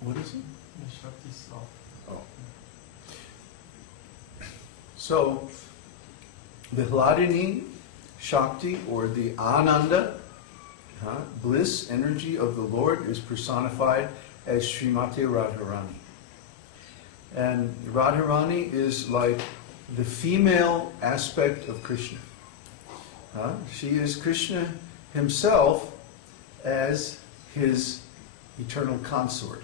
What is it? The Shakti self. Oh. So, the Hladini Shakti, or the Ananda, bliss, energy of the Lord, is personified as Srimati Radharani. And Radharani is like the female aspect of Krishna. She is Krishna himself as his eternal consort.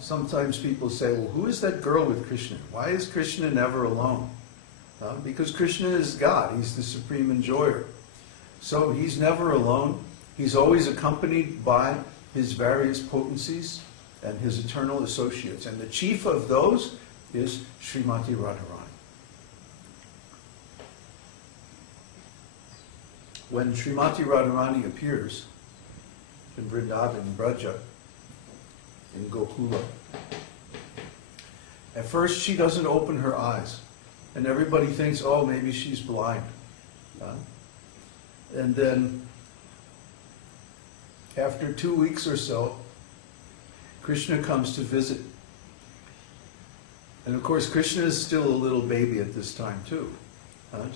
Sometimes people say, well, who is that girl with Krishna? Why is Krishna never alone? Because Krishna is God. He's the supreme enjoyer. So he's never alone. He's always accompanied by his various potencies and his eternal associates. And the chief of those is Srimati Radharani. When Srimati Radharani appears in Vrindavan, in Braja, in Gokula, at first she doesn't open her eyes. And everybody thinks, oh, maybe she's blind. And then, after 2 weeks or so, Krishna comes to visit. And of course, Krishna is still a little baby at this time too,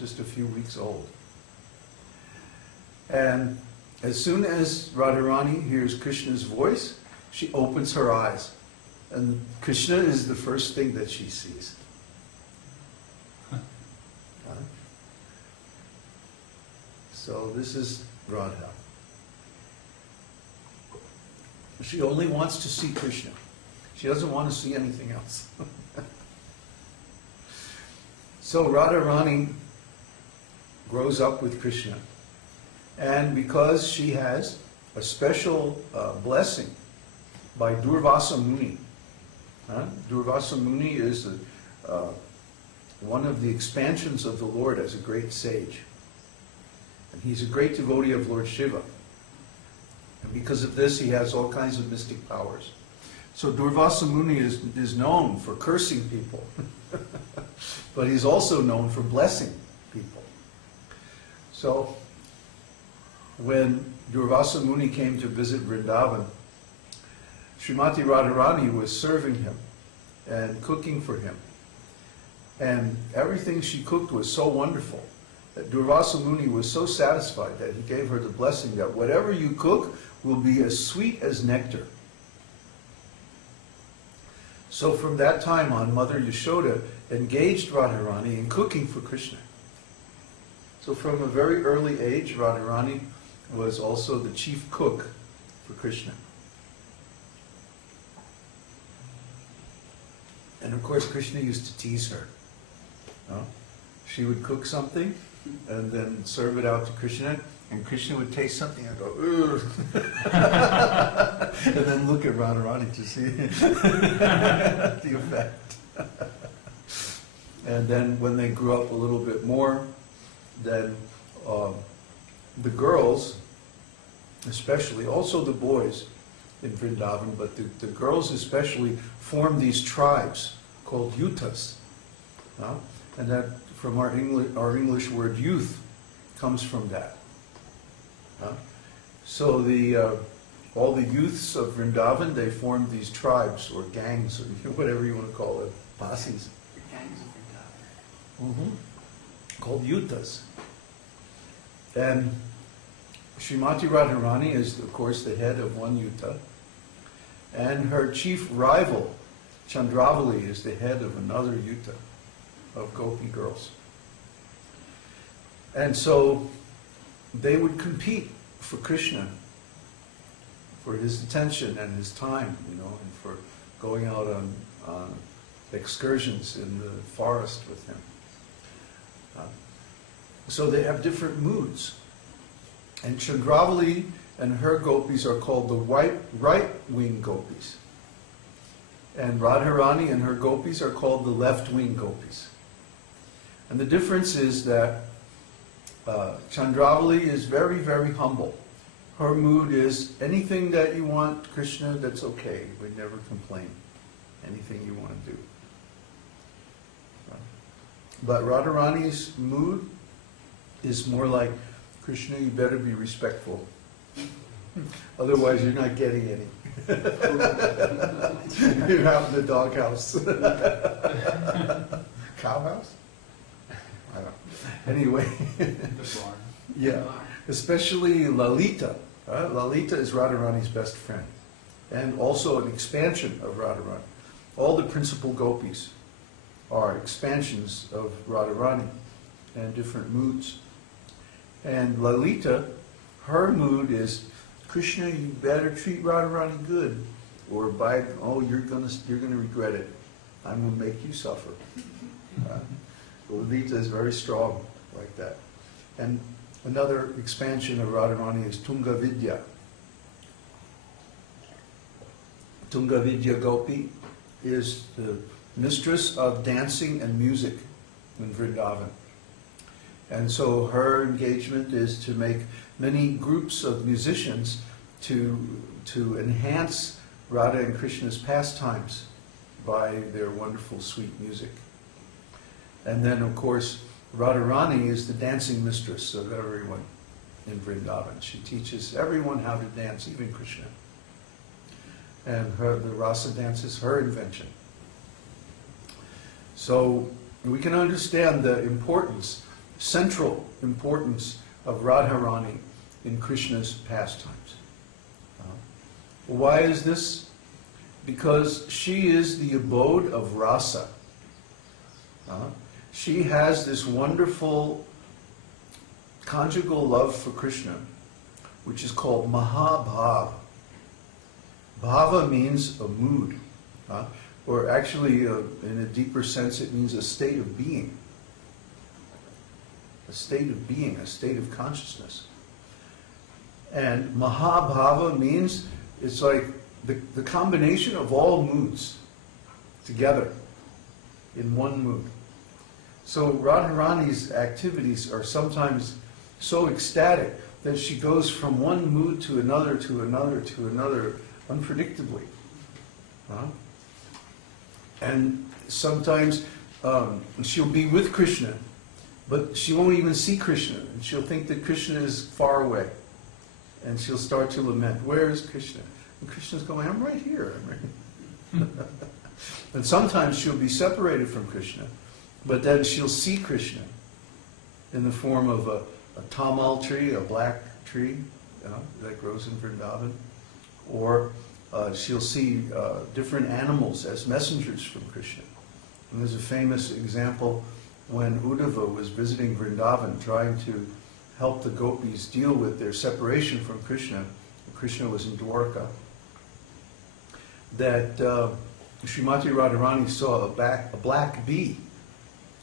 just a few weeks old. And as soon as Radharani hears Krishna's voice, she opens her eyes. And Krishna is the first thing that she sees. So this is Radha. She only wants to see Krishna. She doesn't want to see anything else. So Radharani grows up with Krishna. And because she has a special blessing by Durvasa Muni. Durvasa Muni is one of the expansions of the Lord as a great sage. And he's a great devotee of Lord Shiva. And because of this, he has all kinds of mystic powers. So Durvasa Muni is known for cursing people. But he's also known for blessing people. So when Durvasa Muni came to visit Vrindavan, Srimati Radharani was serving him and cooking for him. And everything she cooked was so wonderful that Durvasa Muni was so satisfied that he gave her the blessing that whatever you cook will be as sweet as nectar. So from that time on, Mother Yashoda engaged Radharani in cooking for Krishna. So from a very early age, Radharani was also the chief cook for Krishna. And of course, Krishna used to tease her. She would cook something and then serve it out to Krishna, and Krishna would taste something and go, ugh. And then look at Radharani to see the effect. And then when they grew up a little bit more, then the girls, especially, also the boys in Vrindavan, but the girls especially formed these tribes called yutas. And that, from our English word youth, comes from that. So all the youths of Vrindavan, they formed these tribes, or gangs, or whatever you want to call it, passis. The gangs of Vrindavan. Called yutas. And Srimati Radharani is, of course, the head of one yuta. And her chief rival, Chandravali, is the head of another yuta of gopi girls. And so they would compete for Krishna, for his attention and his time, and for going out on excursions in the forest with him. So they have different moods. And Chandravali and her gopis are called the right-wing gopis. And Radharani and her gopis are called the left-wing gopis. And the difference is that Chandravali is very, very humble. Her mood is, anything that you want, Krishna, that's okay. We never complain. Anything you want to do. But Radharani's mood is more like, Krishna, you better be respectful. Otherwise, you're not getting any. You're out in the doghouse. Cowhouse? I don't know. Anyway. The barn. Yeah. Especially Lalita. Lalita is Radharani's best friend. And also an expansion of Radharani. All the principal gopis are expansions of Radharani and different moods. And Lalita, her mood is, Krishna, you better treat Radharani good, or you're gonna regret it. I'm gonna make you suffer. Lalita is very strong like that. And another expansion of Radharani is Tunga Vidya. Tunga Vidya Gopi is the mistress of dancing and music in Vrindavan. And so her engagement is to make many groups of musicians to enhance Radha and Krishna's pastimes by their wonderful sweet music. And then, of course, Radharani is the dancing mistress of everyone in Vrindavan. She teaches everyone how to dance, even Krishna. And the rasa dance is her invention. So we can understand the importance, central importance of Radharani in Krishna's pastimes. Why is this? Because she is the abode of rasa. She has this wonderful conjugal love for Krishna, which is called Mahabhava. Bhava means a mood, or actually, in a deeper sense, it means a state of being. A state of being, a state of consciousness. And Mahabhava means it's like the combination of all moods together in one mood. So Radharani's activities are sometimes so ecstatic that she goes from one mood to another, to another, to another, unpredictably. And sometimes she'll be with Krishna, but she won't even see Krishna, and she'll think that Krishna is far away. And she'll start to lament, where is Krishna? And Krishna's going, I'm right here. I'm right. And sometimes she'll be separated from Krishna, but then she'll see Krishna in the form of a tamal tree, a black tree, that grows in Vrindavan. Or she'll see different animals as messengers from Krishna. And there's a famous example when Uddhava was visiting Vrindavan, trying to help the gopis deal with their separation from Krishna. Krishna was in Dwarka. That Srimati Radharani saw a black bee.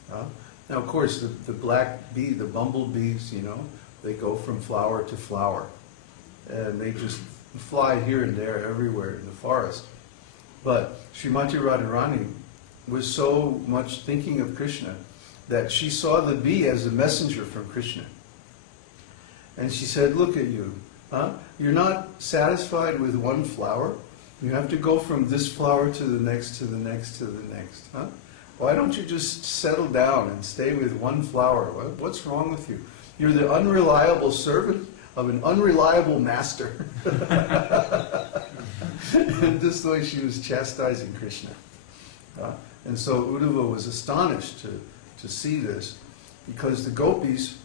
Now, of course, the black bee, the bumblebees, they go from flower to flower. And they just fly here and there, everywhere in the forest. But Srimati Radharani was so much thinking of Krishna that she saw the bee as a messenger from Krishna. And she said, look at you. You're not satisfied with one flower. You have to go from this flower to the next, to the next, to the next. Why don't you just settle down and stay with one flower? What's wrong with you? You're the unreliable servant of an unreliable master. And this way she was chastising Krishna. And so Uddhava was astonished to see this, because the gopis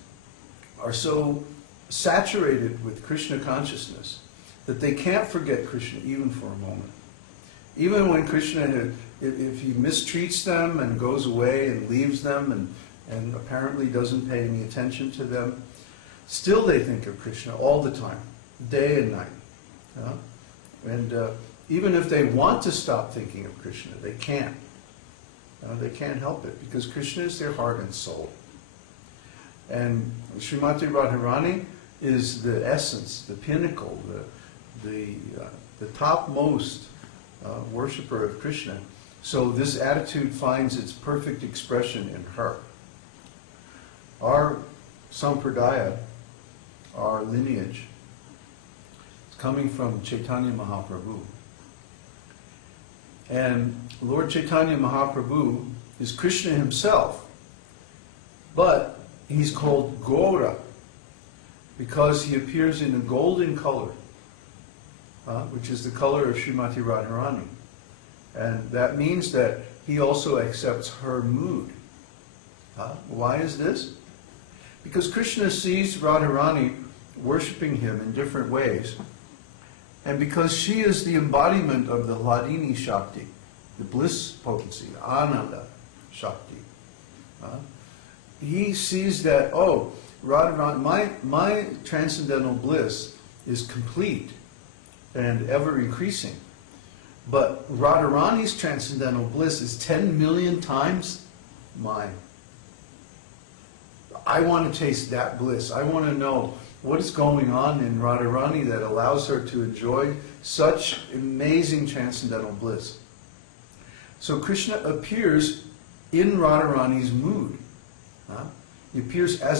are so saturated with Krishna consciousness that they can't forget Krishna even for a moment. Even when Krishna, if he mistreats them and goes away and leaves them and apparently doesn't pay any attention to them, still they think of Krishna all the time, day and night. And even if they want to stop thinking of Krishna, they can't. They can't help it, because Krishna is their heart and soul. And Srimati Radharani is the essence, the pinnacle, the topmost worshipper of Krishna. So this attitude finds its perfect expression in her. Our sampradaya, our lineage, is coming from Chaitanya Mahaprabhu. And Lord Chaitanya Mahaprabhu is Krishna himself, but he's called Gaura because he appears in a golden color which is the color of Srimati Radharani. And that means that he also accepts her mood. Why is this? Because Krishna sees Radharani worshipping him in different ways, and because she is the embodiment of the Hladini Shakti, the bliss potency, Ananda Shakti, he sees that, oh, Radharani, my transcendental bliss is complete and ever increasing, but Radharani's transcendental bliss is 10 million times mine. I want to taste that bliss. I want to know what is going on in Radharani that allows her to enjoy such amazing transcendental bliss. So Krishna appears in Radharani's mood. He appears as